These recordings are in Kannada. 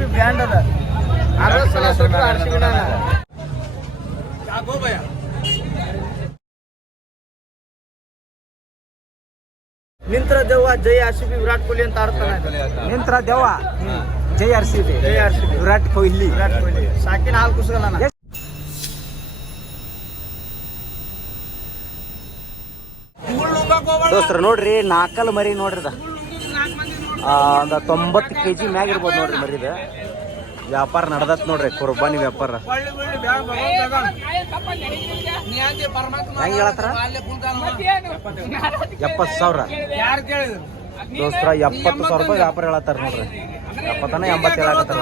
RCB ಬ್ರ್ಯಾಂಡ್ ಅದ 60 ಸಲ ಸೋತ್ರು RCB ನಿಂತ್ರ ದೇವ ಜೈ RCB ವಿರಾಟ್ ಕೊಹ್ಲಿ ಅಂತ ಆಡ್ತಾನೆ. ನಿಂತ್ರ ದೇವ ಜೈ RCB ವಿರಾಟ್ ಕೊಹ್ಲಿ ಸಾಕಿನ ಹಾಲು ಕುಸಗಲ್ಲ. ದೋಸ್ತರ ನೋಡ್ರಿ ನಾಲ್ಕಲ್ ಮರಿ ನೋಡ್ರಿ ಒಂದು 90 kg ಮ್ಯಾಗ ಇರ್ಬೋದು ನೋಡ್ರಿ ಮರಿದ. ವ್ಯಾಪಾರ ನಡ್ದತ್ ನೋಡ್ರಿ, ಕುರ್ಬಾನಿ ವ್ಯಾಪಾರ. ಹೆಂಗ್ ಹೇಳತ್ತಾರ? 70,000 ದೋಸ್ತರ. 70,000 ರೂಪಾಯಿ ವ್ಯಾಪಾರ ಹೇಳತ್ತಾರ ನೋಡ್ರಿ. 70 80 ಹೇಳತ್ತಾರ.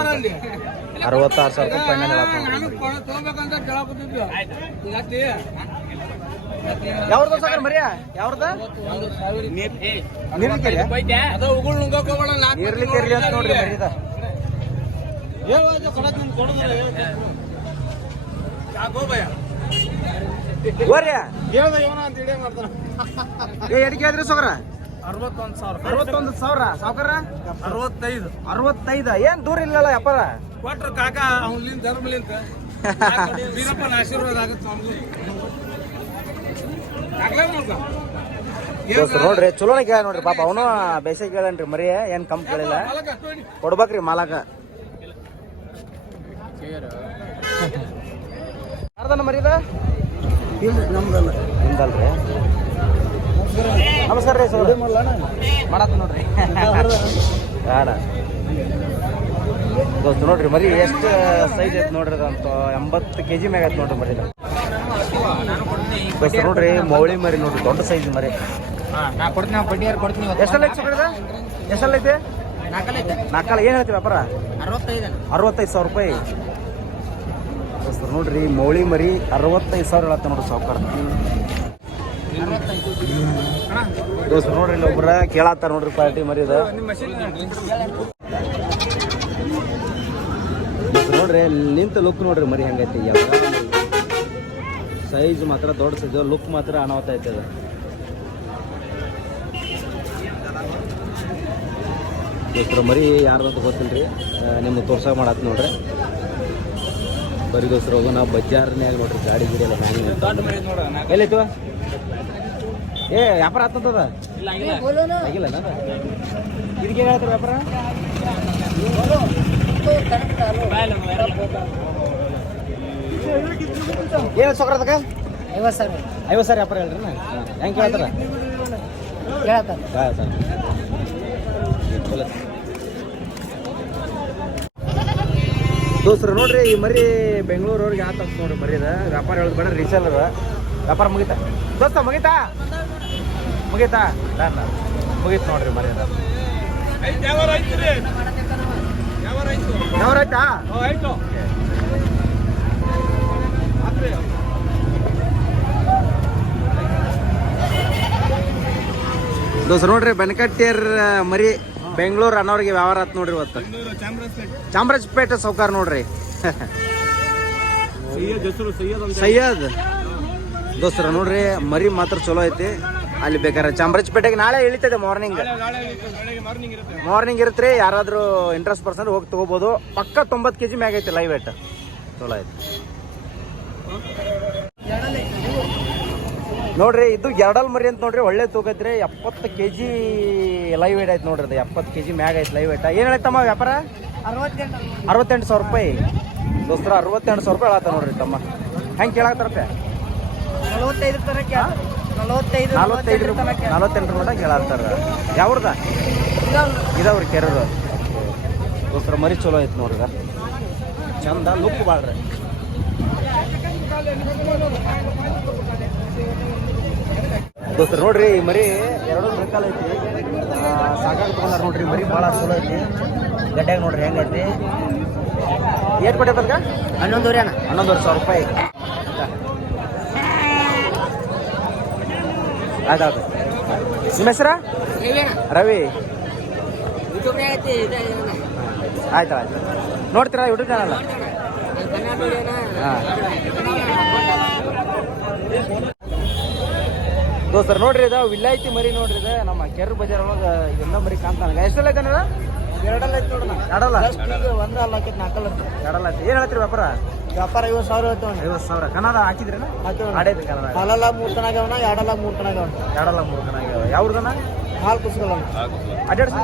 66,000 ರೂಪಾಯಿ ಫೈನಲ್ ಹೇಳತ್ತಾರ. ಯಾವ್ದು ಸಾಗರ್ ಮರಿಯ? ಯಾವ್ದ ನೀರ್ಲಿಕ್ಕೆ ಅಂತ ನೋಡ್ರಿ ಮರಿದ. ಎದಕ್ಕೆ ಆದ್ರಿ ಸೌಕರ? 61,000 ಸಾವ್ಕಾರ. 65 ಏನ್ ದೂರ ಇಲ್ಲಲ್ಲ ವ್ಯಾಪಾರ ಕೊಟ್ರು ಕಾಕ ಅವ್ಲಿಂದ ಧರ್ಮಲಿಂತ ವೀರಪ್ಪನ ಆಶೀರ್ವಾದ ಆಗುತ್ತೆ. ನೋಡ್ರಿ ಚಲೋನ ಕೇಳ ನೋಡ್ರಿ ಪಾಪ. ಅವನು ಬೇಸಿಗೆ ಕೇಳನ್ರಿ ಮರಿ, ಏನ್ ಕಮ್ಮಿ ಕೇಳಿಲ್ಲ. ಕೊಡ್ಬೇಕ್ರಿ ಮಾಲಕ. ಯಾರ್ದನ ಮರಿದ? ನಿಮ್ದಲ್ರಿ? ನಮಸ್ಕಾರ ರೀ ಸರ್. ಮಾಡತ್ತ ನೋಡ್ರಿ ಬೇಡ ದೋಸ್ತ. ನೋಡ್ರಿ ಮರಿ ಎಷ್ಟು ಸೈಜ್ ಐತ್ ನೋಡ್ರಿ. ಅದಂತ 80 kg ಮ್ಯಾಗ ಐತ್ ನೋಡ್ರಿ ಮರಿದ. ದೋಸ್ತ ನೋಡ್ರಿ ಮೌಳಿ ಮರಿ ನೋಡ್ರಿ, ದೊಡ್ಡ ಸೈಜ್ ಮರಿ. ಎಷ್ಟೆಲ್ಲ ಐತಿ ಸರ್? ಎಷ್ಟೆಲ್ಲ ಐತಿ? ನಾಲ್ಕಲ್ಲ. ಏನ್ ಹೇಳ್ತೀವಿ ವ್ಯಾಪಾರ? 65,000 ರೂಪಾಯಿ ದೋಸ್ತ. ನೋಡ್ರಿ ಮೌಳಿ ಮರಿ 65,000 ಹೇಳತ್ತ ನೋಡ್ರಿ ಸಾವ್ಕಾರ. ದೋಸ್ತ ನೋಡ್ರಿ ಇಲ್ಲಿ ಒಬ್ಬರ ಕೇಳತ್ತಾರ ನೋಡ್ರಿ ಪಾರ್ಟಿ ಮರಿದ. ನೋಡ್ರಿ ನಿಂತ ಲುಕ್ ನೋಡ್ರಿ ಮರಿ ಹೆಂಗೈತಿ. ಸೈಜ್ ಮಾತ್ರ ದೊಡ್ಡ ಸೈಜ್, ಲುಕ್ ಮಾತ್ರ ಅನಾಹುತ ಐತೆ ಅದು. ದೋಸ್ತರ ಮರಿ ಯಾರ್ದಂತ ಗೊತ್ತಿಲ್ರಿ, ನಿಮ್ಗೆ ತೋರ್ಸಾಗ ಮಾಡತ್ ನೋಡ್ರಿ. ಬರೀ ದೋಸ್ತರ ಹೋಗೋ ನಾವು ಬಜಾರ್ನ್ಯಾಗ ನೋಡ್ರಿ ಗಾಡಿ ಗಿಡಿ ಎಲ್ಲ ಮ್ಯಾಗಿನ ಎಲ್ಲೈತು. ಏ ವ್ಯಾಪಾರ ಆತಂತದ ಆಗಿಲ್ಲ ಇದಕ್ಕೆ ಏನ್ ಹೇಳ್ತಾರೆ ವ್ಯಾಪಾರ? ಏನು ಸೊಕ್ರದಕ್ಕ 50,000 ವ್ಯಾಪಾರ ಹೇಳ್ರಿ. ಹೆಂಗೆ ಕೇಳ್ತಾರ? ದೋಸ್ರು ನೋಡ್ರಿ ಈ ಮರಿ ಬೆಂಗಳೂರವ್ರಿಗೆ ಆತಂತ ನೋಡ್ರಿ ಮರಿದ. ವ್ಯಾಪಾರ ಹೇಳೋದು ಬೇಡ, ರೀಸೇಲರ್. ವ್ಯಾಪಾರ ಮುಗಿತಾ ದೋಸ್ತ? ಮುಗಿತಾ ಮುಗೀತು ನೋಡ್ರಿ ಮರಿದ. ಯಾವ್ರಾಯ್ತಾ? ದೋಸ್ರು ನೋಡ್ರಿ ಬೆನಕಟ್ಟಿಯರ್ ಮರಿ ಬೆಂಗಳೂರು ಅನ್ನೋರಿಗೆ ವ್ಯವಹಾರ ಆತ್ ನೋಡ್ರಿ ಇವತ್ತು. ಚಾಮರಾಜಪೇಟೆ ಸೌಕಾರ ನೋಡ್ರಿ ಸಯ್ಯದ್. ದೋಸ್ತರ ನೋಡ್ರಿ ಮರಿ ಮಾತ್ರ ಚಲೋ ಐತಿ. ಅಲ್ಲಿ ಬೇಕಾದ್ರೆ ಚಾಮರಾಜಪೇಟೆಗೆ ನಾಳೆ ಇಳಿತದೆ. ಮಾರ್ನಿಂಗ್ ಇರುತ್ತೆ. ಯಾರಾದ್ರೂ ಇಂಟ್ರೆಸ್ಟ್ ಪರ್ಸನ್ ಹೋಗಿ ತಗೋಬಹುದು. ಪಕ್ಕ 90 kg ಮ್ಯಾಗ ಐತಿ ಲೈವ್ ವೇಟ್. ಚಲೋ ಐತಿ ನೋಡ್ರಿ. ಇದು ಎರಡಲ್ ಮರಿ ಅಂತ ನೋಡ್ರಿ, ಒಳ್ಳೆ ತೂಕ ಐತ್ರಿ. 70 kg ಲೈವ್ ವೇಟ್ ಐತಿ ನೋಡ್ರಿ. 70 kg ಮ್ಯಾಗ ಐತಿ ಲೈವ್ ವೇಟ್. ಏನ್ ಹೇಳತ್ತಮ್ಮ ವ್ಯಾಪಾರ? 68,000 ರೂಪಾಯಿ ದೋಸ್ತರ. 68,000 ರೂಪಾಯಿ ಹೇಳತ್ತ ನೋಡ್ರಿ ತಮ್ಮ. ಹೆಂಗೆ ಕೇಳಾಕತ್ತಾರಪ್ಪ? 48 ರೂಪಾಯಿ ಕೇಳತ್ತಾರ. ಯಾವ್ರದ ಇದಾವ್ರಿ ಕೆರೂರು ದೋಸ್ತರ. ಮರಿ ಚಲೋ ಐತಿ ನೋಡ್ರಿ, ಚಂದ ಲುಕ್ ಬಾಳ್ರಿ. ದೋಸ್ತರ ನೋಡ್ರಿ ಈ ಮರಿ 2 ಬೇಕಾಲ ಐತಿ. ಸಾಕಾಗಿ ತಗೊಂಡಾರ ನೋಡ್ರಿ ಮರಿ, ಭಾಳ ಚಲೋ ಐತಿ. ಗಡ್ಡ್ಯಾಗ ನೋಡ್ರಿ ಹೆಂಗೈತಿ. ಏಟ್ ಕೊಟ್ಟೈತಲ್ಕ? 11,000 ರೂಪಾಯಿ. ಆಯ್ತು. ನಿಮ್ಮ ಹೆಸರ? ರವಿ. ಆಯ್ತು ನೋಡ್ತೀರಾ ಯೂಟ್ಯೂಬ್ ಚಾನಲ್? ಹಾಂ ದೋಸ್ತರ್ ನೋಡ್ರಿ, ಇದು ವಿಲಾಯ್ತಿ ಮರಿ ನೋಡ್ರಿ. ಇದು ನಮ್ಮ ಕೆರ್ ಬಜಾರ್ ಒಳಗೆ ಎಲ್ಲ ಮರಿ ಕಾಣ್ತಾನ. ಎಷ್ಟೆಲ್ಲ ಐತೆ ಎರಡಲ್ಲ ಐತಿ ನೋಡೋಣ. ಎರಡಲ್ಲ ಒಂದ್ರ ಅಲ್ಲ ಹಾಕೈತಿ, ನಾಲ್ಕಲ್ಲ ಎರಡಲ್ಲ ಐತಿ. ಏನು ಹೇಳ್ತೀರಿ ವ್ಯಾಪಾರ? ವ್ಯಾಪಾರ 50,000 ಐತವಣ್ಣ. 50,000. ಕನ್ನಡ ಹಾಕಿದ್ರೇನ? ಆಡೈತಿ ಕನ್ನಡ. ಹಾಲಲ್ಲ 3 ತನಾಗವಣ, ಎರಡಲ್ಲ 3 ತನಾಗವಣ. ಎರಡಲ್ಲ 3 ಕಣ ಆಗ್ಯಾವ. ಯಾವ್ದನ? ಹಾಲು ಕುಸ್ಗಳವಣ. ಅಡ್ಡಾಡ್ಸ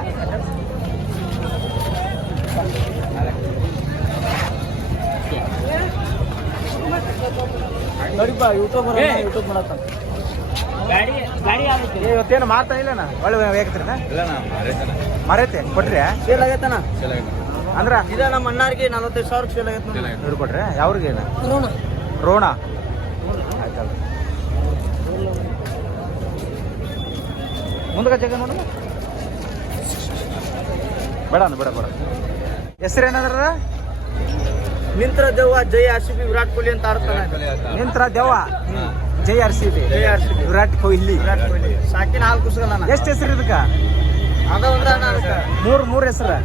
ನೋಡಿಪ್ಪ ಯೂಟ್ಯೂಬ್ ಮಾಡತ್ತ. ಇವತ್ತೇನು ಮಾರ್ತಾ ಇಲ್ಲನ? ಒಳ್ಳೆ ಬೇಕತ್ರಿನ? ಮರೈತೆ ಕೊಟ್ರಿ? ಸೇಲ್ ಆಗೈತಣ್ಣ. ಅಂದ್ರ ಇದ ನಮ್ಮ ಅಣ್ಣಾರಿಗೆ 45,000 ಸೇಲ್ ಆಗೈತೆ. ಇವ್ರು ಕೊಟ್ರೆ ಯಾವ್ರಿಗೆ? ರೋಣ ಆಯ್ತಲ್ಲ. ಮುಂದಕ್ಕೆ ಜಗ ನೋಡ ಬೇಡ ಬೇಡ ಬೇಡ. ಹೆಸರು ಏನಾದ್ರ? ನಿಂತ್ರ ದೆವ್ವ ಜೈ RCB ವಿರಾಟ್ ಕೊಹ್ಲಿ ಅಂತ ಆಡ್ತಾನೆ. ನಿಂತ್ರ ದೆವ್ವ ಜೈ RCB ವಿರಾಟ್ ಕೊಹ್ಲಿ. ಸಾಕಿನ ಹಾಲು ಕುಸ್ಗಳಣ್ಣ. ಎಷ್ಟು ಹೆಸರು ಇದಕ್ಕ? ಅದ ಒಂದ್ರ ಮೂರ್ ಹೆಸರು.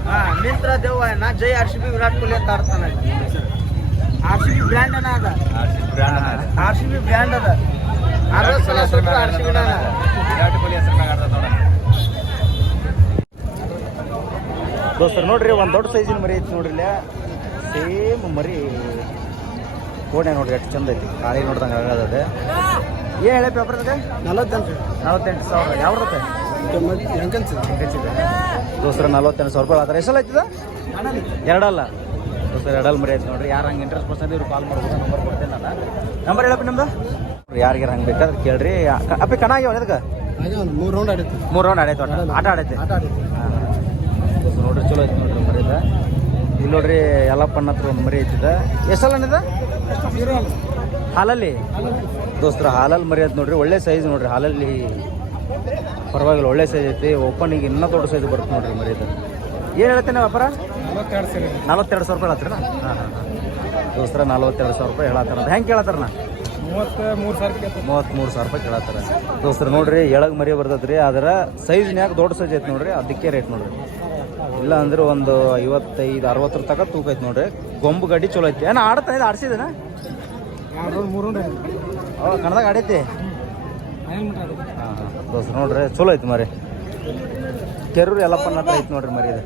ನಿಂತ್ರ ದೆವ್ವ ಜೈ RCB ವಿರಾಟ್ ಕೊಹ್ಲಿ ಅಂತ ಆಡ್ತಾನೆ. RCB ಬ್ರ್ಯಾಂಡ್ ಅನ್ನ ಅದ. RCB ಬ್ರ್ಯಾಂಡ್ ಅದ. 60 ಸಲ ಸೋತ್ರು RCB ನ ವಿರಾಟ್ ಕೊಹ್ಲಿ ಹೆಸರಿನಾಗ ಆಡ್ತಾರ ನೋಡ. ದೋಸ್ತರು ನೋಡ್ರಿ, ಒಂದು ದೊಡ್ಡ ಸೈಜಿನ ಮರಿ ಐತಿ ನೋಡ್ರಿ. ಇಲ್ಲ ಸೇಮ್ ಮರಿ ಕೋಣೆ ನೋಡ್ರಿ ಎಷ್ಟು ಚಂದ ಐತಿ. ಕಾಳಿ ನೋಡ್ದಂಗೆ ಆಗದೆ. ಏನು ಹೇಳಿ ಪೇಪರ್ದಾಗ? 48,000. ಯಾವ್ದತ್ತೆ? ದೋಸ್ತರ 48,000 ರೂಪಾಯಿ ಆದ್ರೆ ಎಷ್ಟಲ್ಲ ಐತಿದ? ಎರಡಲ್ಲ ದೋಸ್ತರ, ಎರಡಲ್ಲ ಮರಿ ಐತಿ ನೋಡ್ರಿ. ಯಾರು ಹಂಗೆ ಇಂಟ್ರೆಸ್ಟ್ ಪರ್ಸೆಂಟ್ ಇವ್ರು ಕಾಲ್ ಮಾಡ್ಬೋದು. ನಂಬರ್ ಕೊಡ್ತೇನೆ ನಾನು. ನಂಬರ್ ಹೇಳಪ್ಪ ನಿಮ್ದು. ಯಾರಿಗಾರ ಹಂಗೆ ಬೇಕಾದ್ರೆ ಕೇಳ್ರಿ. ಅಪ್ಪಿ ಕಣ ಆಗ್ಯಾವ ಅದಕ್ಕೆ? 3 ರೌಂಡ್ ಆಡೈತಿ. 3 ರೌಂಡ್ ಆಡೈತೆ. ಆಟ ಆಡೈತೆ. ನೋಡ್ರಿ ಚಲೋ ಐತಿ ನೋಡ್ರಿ ಮರಿದ. ಇಲ್ಲಿ ನೋಡ್ರಿ ಯಲ್ಲಪ್ಪಣ್ಣ ಹತ್ರ ಒಂದು ಮರಿ ಐತಿದ. ಎಷ್ಟಲ್ಲ ಹಾಲಲ್ಲಿ? ದೋಸ್ತರ ಹಾಲಲ್ಲಿ ಮರಿ ಐತಿ ನೋಡ್ರಿ. ಒಳ್ಳೆ ಸೈಜ್ ನೋಡ್ರಿ. ಹಾಲಲ್ಲಿ ಪರವಾಗಿಲ್ಲ, ಒಳ್ಳೆ ಸೈಜ್ ಐತಿ. ಓಪನಿಗೆ ಇನ್ನೂ ದೊಡ್ಡ ಸೈಜ್ ಬರುತ್ತೆ ನೋಡ್ರಿ ಮರಿದ. ಏನು ಹೇಳ್ತೇನೆ ವ್ಯಾಪಾರ? 42,000 ರೂಪಾಯಿ ಹೇಳತ್ತೀರ? ದೋಸ್ತರ 42,000 ರೂಪಾಯಿ ಹೇಳತ್ತಾರ. ಹೆಂಗೆ ಕೇಳತ್ತಾರಣ್ಣ? 33,000 ರೂಪಾಯಿ ಕೇಳತ್ತಾರ. ದೋಸ್ತರ ನೋಡ್ರಿ ಎಳಗ್ ಮರಿ ಬರ್ತೈತ್ರಿ. ಅದರ ಸೈಜ್ನ್ಯಾಗ ದೊಡ್ಡ ಸೈಜ್ ಐತಿ ನೋಡ್ರಿ. ಅದಕ್ಕೆ ರೇಟ್ ನೋಡ್ರಿ. ಇಲ್ಲ ಅಂದ್ರೆ ಒಂದು 55-60 ತನಕ ತೂಕ ಐತಿ ನೋಡ್ರಿ. ಗೊಂಬು ಗಡ್ಡಿ ಚಲೋ ಐತಿ. ಏನ ಆಡ್ತಾ ಇದೆ? ಆಡ್ಸಿದೇನ? ಕನ್ನದಾಗ ಆಡೈತಿ. ದೋಸ್ತ ನೋಡ್ರಿ ಚಲೋ ಐತಿ ಮರಿ. ಕೆರೂರು ಯಲ್ಲಪ್ಪನ ಹತ್ರ ಐತಿ ನೋಡ್ರಿ ಮರಿ ಇದು.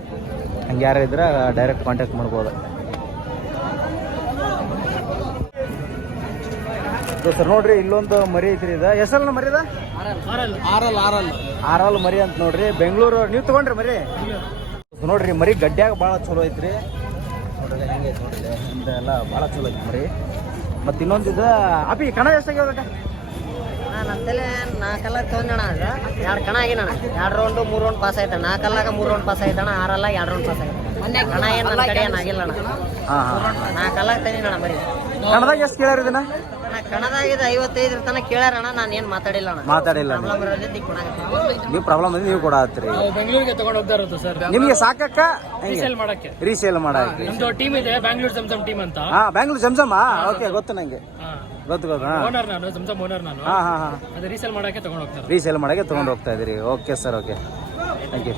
ಹಂಗೆ ಯಾರು ಇದ್ರೆ ಡೈರೆಕ್ಟ್ ಕಾಂಟ್ಯಾಕ್ಟ್ ಮಾಡ್ಬೋದು. ದೋಸ್ತ ನೋಡ್ರಿ ಇಲ್ಲೊಂದು ಮರಿ ಐತ್ರಿ. ಇದು ಹೆಸರನ್ನ ಮರಿದ? ಆರಲ್ ಮರಿ ಅಂತ ನೋಡ್ರಿ. ಬೆಂಗಳೂರು. ನೀವು ತಗೊಂಡ್ರಿ ಮರಿ? ನೋಡ್ರಿ ಮರಿ ಗಡ್ಡ್ಯಾಗ ಭಾಳ ಚಲೋ ಐತ್ರಿ. ನೋಡ್ರಿ ಹೆಂಗೆ ಐತಿ ನೋಡ್ರಿ. ಹಿಂದೆ ಎಲ್ಲ ಭಾಳ ಚಲೋ ಐತಿ ಮರಿ. ಮತ್ತು ಇನ್ನೊಂದು ಇದು ಅಪ್ಪಿ ಕಣ ಎಷ್ಟಾಗ್ಯಾವ? ನನ್ನ ತಲೆ 4 ಕಲ್ಲ ತೊಗೊಂಡಣ. ಅದು 2 ಕಣ ಆಗಿನ. 2 ರೌಂಡು 3 ರೌಂಡ್ ಪಾಸ್ ಆಯ್ತಾನ. 4 ಕಲ್ಲಾಗ 3 ರೌಂಡ್ ಪಾಸ್ ಆಯ್ತಾನ. 6 2 ರೌಂಡ್ ಪಾಸ್ ಆಯ್ತಾನ. ಕಣ ಏನು ನನ್ನ ಕಡೆ ಏನಾಗಿಲ್ಲ ಅಣ್ಣ. 4 ಕಲ್ಲಾಗ ತಂದಿನ ಮರಿ. ಕಣದಾಗ ಎಷ್ಟು ಕೇಳ್ಯಾರ ಇದನ್ನ? ಕಣದಾಗಿದ 55 ತನಕ ಕೇಳ್ಯಾರಣ. ನಾನು ಏನು ಮಾತಾಡಿಲ್ಲ ಅಣ್ಣ. ನೀವು ಪ್ರಾಬ್ಲಮ್ ಅಂದ್ರೆ ನೀವು ಕೂಡ ಆತ್ರಿ. ಬೆಂಗಳೂರಿಗೆ ತಗೊಂಡು ಹೋಗ್ತಾ ಇರೋದು ಸರ್. ನಿಮಗೆ ಸಾಕಕ್ಕ ರೀಸೇಲ್ ಮಾಡಕ್ಕೆ. ರೀಸೇಲ್ ಮಾಡಕ್ಕೆ ನಮ್ದು ಟೀಮ್ ಇದೆ, ಬ್ಯಾಂಗ್ಳೂರ್ ಜಮ್ಜಮ್ ಟೀಮ್ ಅಂತ. ಬ್ಯಾಂಗ್ಳೂರ್ ಜಮ್ಜಮ್. ಓಕೆ, ಗೊತ್ತು ನಂಗೆ. ಗೊತ್ತು. ಓನರ್ ನಾನು, ಜಮ್ಜಮ್ ಓನರ್ ನಾನು. ಹಾ. ಅದು ರೀಸೇಲ್ ಮಾಡಕ್ಕೆ ತಗೊಂಡು ಹೋಗ್ತಾರೆ. ರೀಸೇಲ್ ಮಾಡಕ್ಕೆ ತಗೊಂಡು ಹೋಗ್ತಾ ಇದೀರಿ. Okay sir, okay, thank you.